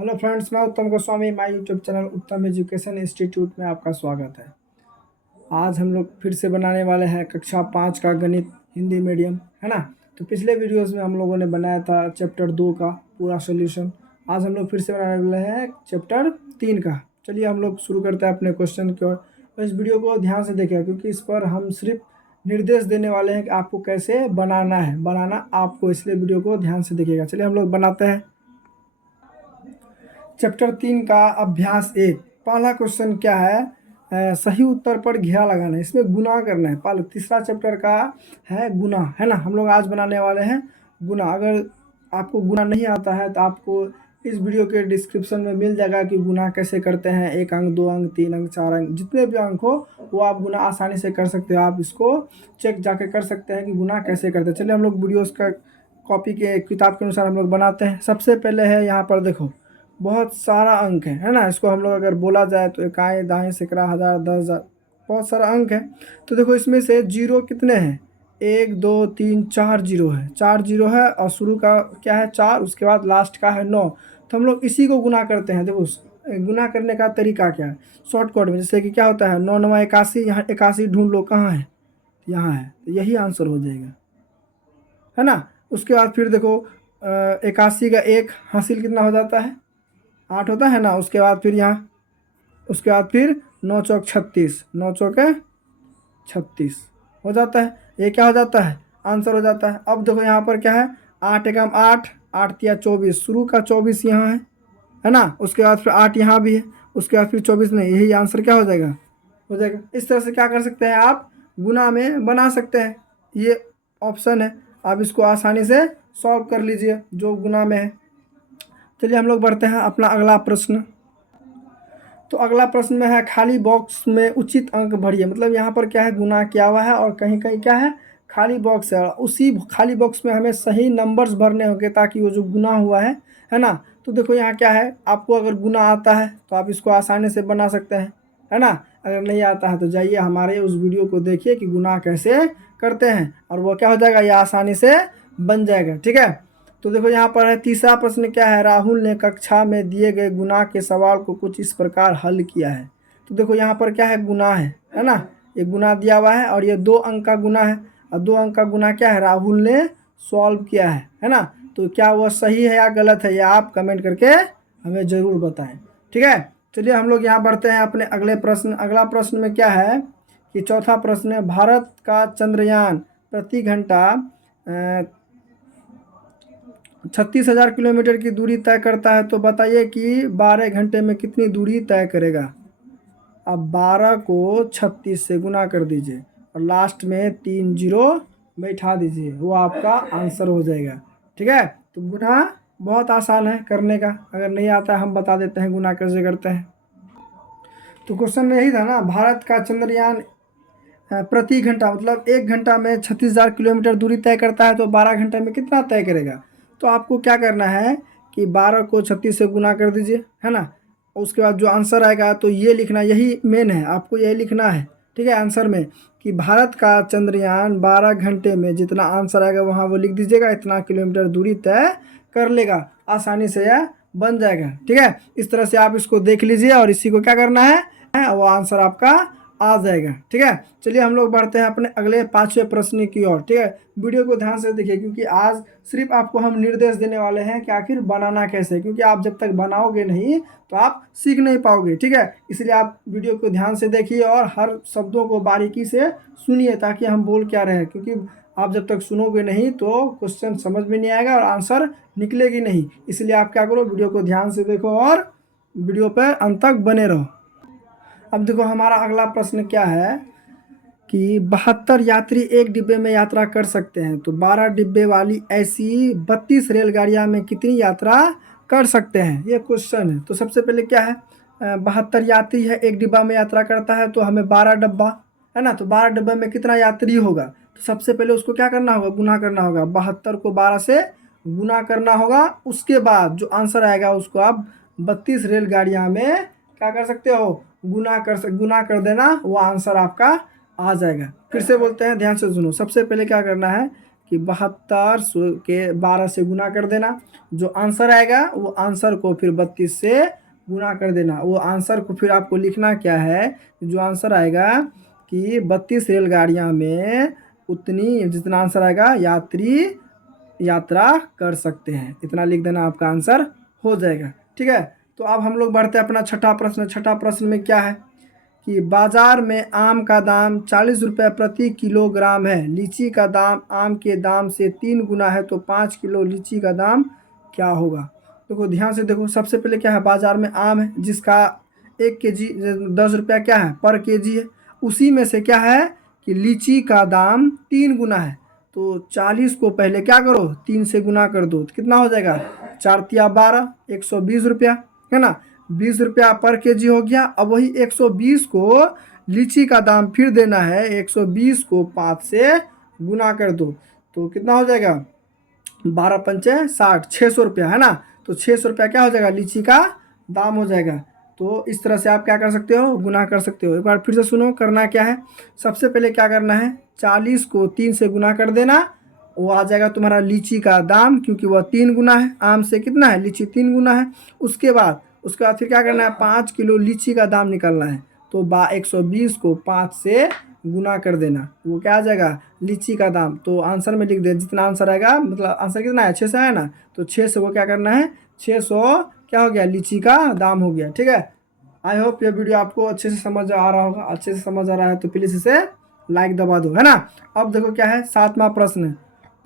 Hello friends, मैं उत्तम Goswami. My YouTube channel उत्तम एजुकेशन इंस्टीट्यूट में आपका स्वागत है। आज हम लोग फिर से बनाने वाले हैं कक्षा 5 का गणित हिंदी मीडियम, है ना। तो पिछले वीडियोस में हम लोगों ने बनाया था चैप्टर 2 का पूरा सॉल्यूशन। आज हम लोग फिर से बनाने वाले हैं चैप्टर 3 का। चलिए हम लोग शुरू करते हैं अपने क्वेश्चन की ओर। और इस वीडियो को ध्यान से देखें, क्योंकि इस पर हम सिर्फ निर्देश देने वाले हैं कि आपको कैसे बनाना है। बनाना आपको, इसलिए वीडियो को ध्यान से देखिएगा। चलिए हम लोग बनाते हैं चैप्टर 3 का अभ्यास 1। पहला क्वेश्चन क्या है? सही उत्तर पर घेरा लगाना है, इसमें गुना करना है। पहले तीसरा चैप्टर का है गुना, है ना। हम लोग आज बनाने वाले हैं गुना। अगर आपको गुना नहीं आता है तो आपको इस वीडियो के डिस्क्रिप्शन में मिल जाएगा कि गुना कैसे करते हैं। 1 अंक, 2 अंक, 3 अंक, 4 अंक, जितने भी अंक हो वो आप गुना आसानी से कर सकते हो। आप इसको चेक जाके कर सकते हैं कि गुना कैसे करते हैं। चलिए हम लोग वीडियोस का कॉपी के किताब के अनुसार हम लोग बनाते हैं। सबसे पहले है यहाँ पर देखो, बहुत सारा अंक है ना। इसको हम लोग अगर बोला जाए तो इकाई, दाएं, सैकड़ा, हज़ार, 10,000, बहुत सारा अंक है। तो देखो इसमें से जीरो कितने हैं? 1 2 3 4 जीरो है। 4 जीरो है और शुरू का क्या है? 4, उसके बाद लास्ट का है 9। तो हम लोग इसी को गुना करते हैं। देखो गुना करने का तरीका क्या है शॉर्टकट में। जैसे कि क्या होता है, 9 9 81, यहाँ 81 ढूंढ लो, कहाँ है? यहाँ है। तो यही आंसर हो जाएगा, है ना। उसके बाद फिर देखो 81 का 1 हासिल कितना हो जाता है? 8 होता है ना। उसके बाद फिर यहाँ, उसके बाद फिर 9 चौक 36, 9 चौके 36 हो जाता है। ये क्या हो जाता है? आंसर हो जाता है। अब देखो यहाँ पर क्या है, 8 एकम 8, 8 तिया 24, शुरू का 24 यहाँ है ना। उसके बाद फिर 8 यहाँ भी है, उसके बाद फिर 24 नहीं। यही आंसर क्या हो जाएगा? हो जाएगा। इस तरह से क्या कर सकते हैं आप? गुना में बना सकते हैं। ये ऑप्शन है, आप इसको आसानी से सॉल्व कर लीजिए जो गुना में है। चलिए हम लोग बढ़ते हैं अपना अगला प्रश्न। तो अगला प्रश्न में है, खाली बॉक्स में उचित अंक भरिए। मतलब यहाँ पर क्या है, गुना किया हुआ है और कहीं कहीं क्या है, खाली बॉक्स है। उसी खाली बॉक्स में हमें सही नंबर्स भरने होंगे ताकि वो जो गुना हुआ है ना। तो देखो यहाँ क्या है, आपको अगर गुना आता है तो आप इसको आसानी से बना सकते हैं, है ना। अगर नहीं आता है तो जाइए हमारे उस वीडियो को देखिए कि गुना कैसे करते हैं, और वो क्या हो जाएगा, ये आसानी से बन जाएगा। ठीक है। तो देखो यहाँ पर है तीसरा प्रश्न क्या है, राहुल ने कक्षा में दिए गए गुना के सवाल को कुछ इस प्रकार हल किया है। तो देखो यहाँ पर क्या है, गुना है ना। ये गुना दिया हुआ है और ये 2 अंक का गुना है। और 2 अंक का गुना क्या है, राहुल ने सॉल्व किया है ना। तो क्या वह सही है या गलत है, या आप कमेंट करके हमें ज़रूर बताएं। ठीक है। चलिए हम लोग यहाँ बढ़ते हैं अपने अगले प्रश्न। अगला प्रश्न में क्या है कि चौथा प्रश्न है, भारत का चंद्रयान प्रति घंटा 36,000 किलोमीटर की दूरी तय करता है। तो बताइए कि 12 घंटे में कितनी दूरी तय करेगा। अब 12 को 36 से गुना कर दीजिए और लास्ट में 3 जीरो बैठा दीजिए, वो आपका आंसर हो जाएगा। ठीक है। तो गुना बहुत आसान है करने का। अगर नहीं आता है हम बता देते हैं गुना कैसे करते हैं। तो क्वेश्चन में यही था ना, भारत का चंद्रयान प्रति घंटा मतलब 1 घंटा में 36,000 किलोमीटर दूरी तय करता है। तो 12 घंटे में कितना तय करेगा? तो आपको क्या करना है कि 12 को 36 से गुना कर दीजिए, है ना। उसके बाद जो आंसर आएगा तो ये लिखना, यही मेन है, आपको यही लिखना है। ठीक है। आंसर में कि भारत का चंद्रयान 12 घंटे में, जितना आंसर आएगा वहाँ वो लिख दीजिएगा, इतना किलोमीटर दूरी तय कर लेगा। आसानी से यह बन जाएगा। ठीक है। इस तरह से आप इसको देख लीजिए और इसी को क्या करना है, वो आंसर आपका आ जाएगा। ठीक है। चलिए हम लोग बढ़ते हैं अपने अगले 5वें प्रश्न की ओर। ठीक है। वीडियो को ध्यान से देखिए, क्योंकि आज सिर्फ आपको हम निर्देश देने वाले हैं कि आखिर बनाना कैसे है। क्योंकि आप जब तक बनाओगे नहीं तो आप सीख नहीं पाओगे। ठीक है। इसलिए आप वीडियो को ध्यान से देखिए और हर शब्दों को बारीकी से सुनिए ताकि हम बोल क्या रहे हैं। क्योंकि आप जब तक सुनोगे नहीं तो क्वेश्चन समझ में नहीं आएगा और आंसर निकलेगी नहीं। इसलिए आप क्या करो, वीडियो को ध्यान से देखो और वीडियो पर अंत तक बने रहो। अब देखो हमारा अगला प्रश्न क्या है कि 72 यात्री एक डिब्बे में यात्रा कर सकते हैं। तो 12 डिब्बे वाली ऐसी 32 रेलगाड़ियां में कितनी यात्रा कर सकते हैं, ये क्वेश्चन है। तो सबसे पहले क्या है, 72 यात्री है, एक डिब्बा में यात्रा करता है, तो हमें 12 डब्बा, है ना। तो 12 डब्बे में कितना यात्री होगा? तो सबसे पहले उसको क्या करना होगा, गुना करना होगा। 72 को 12 से गुना करना होगा। उसके बाद जो आंसर आएगा उसको आप 32 रेलगाड़ियां में क्या कर सकते हो, गुना कर देना, वो आंसर आपका आ जाएगा। फिर से बोलते हैं, ध्यान से सुनो। सबसे पहले क्या करना है कि 72 के 12 से गुना कर देना। जो आंसर आएगा वो आंसर को फिर 32 से गुना कर देना। वो आंसर को फिर आपको लिखना क्या है, जो आंसर आएगा कि 32 रेलगाड़ियाँ में उतनी, जितना आंसर आएगा यात्री यात्रा कर सकते हैं, इतना लिख देना, आपका आंसर हो जाएगा। ठीक है, तो अब हम लोग बढ़ते हैं अपना छठा प्रश्न। छठा प्रश्न में क्या है कि बाजार में आम का दाम 40 रुपये प्रति किलोग्राम है, लीची का दाम आम के दाम से 3 गुना है, तो 5 किलो लीची का दाम क्या होगा। देखो ध्यान से देखो, सबसे पहले क्या है, बाजार में आम है जिसका 1 केजी 10 रुपया क्या है पर केजी है। उसी में से क्या है कि लीची का दाम 3 गुना है, तो 40 को पहले क्या करो 3 से गुना कर दो, तो कितना हो जाएगा 4 तिया 12, 120 रुपया, है ना। 20 रुपया पर केजी हो गया। अब वही 120 को लीची का दाम फिर देना है, 120 को 5 से गुना कर दो, तो कितना हो जाएगा 12 पंचे 60, 600 रुपया, है ना। तो 600 रुपया क्या हो जाएगा लीची का दाम हो जाएगा। तो इस तरह से आप क्या कर सकते हो, गुना कर सकते हो। एक बार फिर से सुनो, करना क्या है, सबसे पहले क्या करना है, 40 को 3 से गुना कर देना, वो आ जाएगा तुम्हारा लीची का दाम, क्योंकि वह 3 गुना है, आम से कितना है, लीची 3 गुना है। उसके बाद फिर क्या करना है, 5 किलो लीची का दाम निकालना है, तो 120 को 5 से गुना कर देना, वो क्या आ जाएगा लीची का दाम। तो आंसर में लिख दे, जितना आंसर आएगा, मतलब आंसर कितना है 6 से है ना, तो 6 से वो क्या करना है 600 क्या हो गया लीची का दाम हो गया। ठीक है, आई होप ये वीडियो आपको अच्छे से समझ आ रहा होगा। अच्छे से समझ आ रहा है तो प्लीज़ इसे लाइक दबा दो, है ना। अब देखो क्या है, 7वां प्रश्न,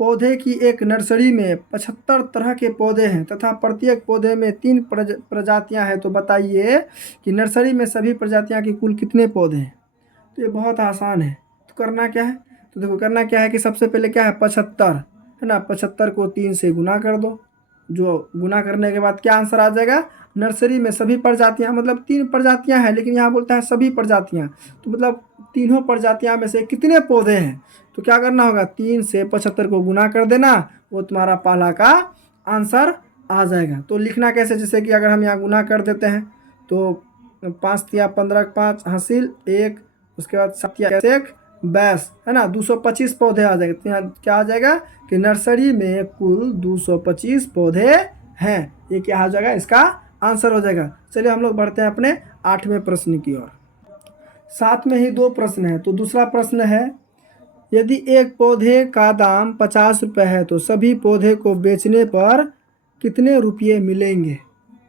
पौधे की एक नर्सरी में 75 तरह के पौधे हैं तथा प्रत्येक पौधे में 3 प्रजातियां हैं, तो बताइए कि नर्सरी में सभी प्रजातियां की कुल कितने पौधे हैं। तो ये बहुत आसान है, तो करना क्या है, तो देखो करना क्या है कि सबसे पहले क्या है 75, है ना, 75 को 3 से गुना कर दो। जो गुना करने के बाद क्या आंसर आ जाएगा, नर्सरी में सभी प्रजातियां, मतलब 3 प्रजातियां हैं, लेकिन यहाँ बोलता है सभी प्रजातियां, तो मतलब तीनों प्रजातियां में से कितने पौधे हैं। तो क्या करना होगा, 3 से 75 को गुना कर देना, वो तुम्हारा पहला का आंसर आ जाएगा। तो लिखना कैसे, जैसे कि अगर हम यहाँ गुना कर देते हैं तो 5 तिया 15, 5 हासिल 1, उसके बाद 7 तिया 1 22, है ना, 225 पौधे आ जाएंगे। तो यहाँ क्या आ जाएगा कि नर्सरी में कुल 225 पौधे हैं, ये क्या हो जाएगा, इसका आंसर हो जाएगा। चलिए हम लोग बढ़ते हैं अपने 8वें प्रश्न की ओर। साथ में ही 2 प्रश्न है। तो दूसरा प्रश्न है, यदि एक पौधे का दाम 50 रुपये है तो सभी पौधे को बेचने पर कितने रुपये मिलेंगे।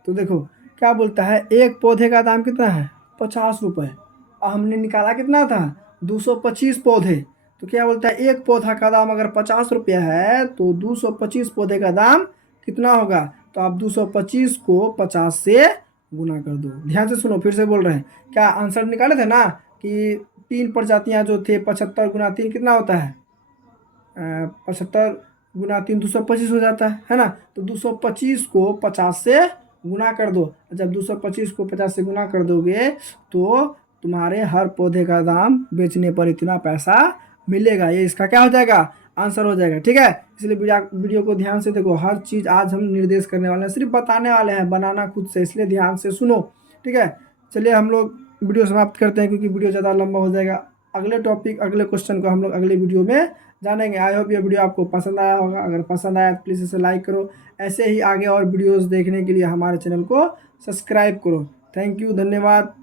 तो देखो क्या बोलता है, एक पौधे का दाम कितना है 50 रुपये, और हमने निकाला कितना था 225 पौधे। तो क्या बोलता है, एक पौधा का दाम अगर 50 रुपया है तो 225 पौधे का दाम कितना होगा। तो आप 225 को 50 से गुना कर दो। ध्यान से सुनो, फिर से बोल रहे हैं, क्या आंसर निकाले थे ना कि 3 प्रजातियां जो थे, 75 गुना 3 कितना होता है 75 गुना 3 225 हो जाता है ना। तो 225 को 50 से गुना कर दो। जब 225 को 50 से गुना कर दोगे तो तुम्हारे हर पौधे का दाम बेचने पर इतना पैसा मिलेगा, ये इसका क्या हो जाएगा आंसर हो जाएगा। ठीक है, इसलिए वीडियो को ध्यान से देखो, हर चीज़ आज हम निर्देश करने वाले हैं, सिर्फ बताने वाले हैं, बनाना खुद से, इसलिए ध्यान से सुनो। ठीक है, चलिए हम लोग वीडियो समाप्त करते हैं, क्योंकि वीडियो ज़्यादा लंबा हो जाएगा। अगले टॉपिक, अगले क्वेश्चन को हम लोग अगले वीडियो में जानेंगे। आई होप ये वीडियो आपको पसंद आया होगा। अगर पसंद आया तो प्लीज़ इसे लाइक करो। ऐसे ही आगे और वीडियोस देखने के लिए हमारे चैनल को सब्सक्राइब करो। थैंक यू, धन्यवाद।